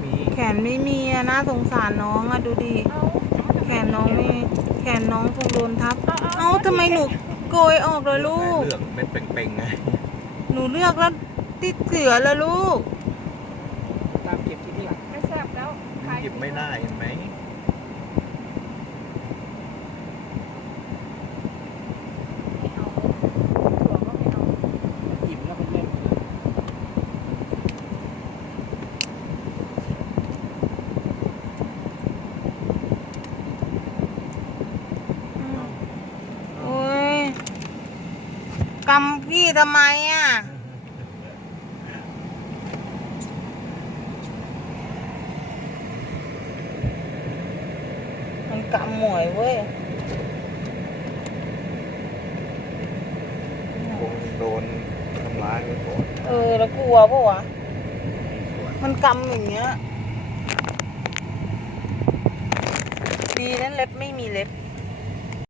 ไม่มีอะน่าสงสารน้องอะดูดิเอาแขนน้องไม่แขนน้องคงโดนทับเอาเอาเอ้าทำไมหนูโกยออกเลยลูก เลือกเป็นเป่งๆไงหนูเลือกแล้วติดเสือแล้วลูก ตามเก็บที่นี่หลังไม่แซ่บแล้วขายหยิบไม่ได้เห็นไหมไม่เอาถั่วก็ไม่เอา อิ่มแล้วมันเล่น โอ้ย กำพี่ทำไมอะ มันกำหมวยเว้ย คงโดนทำร้ายไปก่อนเออ แล้วกลัวปะวะส่วนมันกำอย่างเงี้ย ดีนั้นเล็บไม่มีเล็บ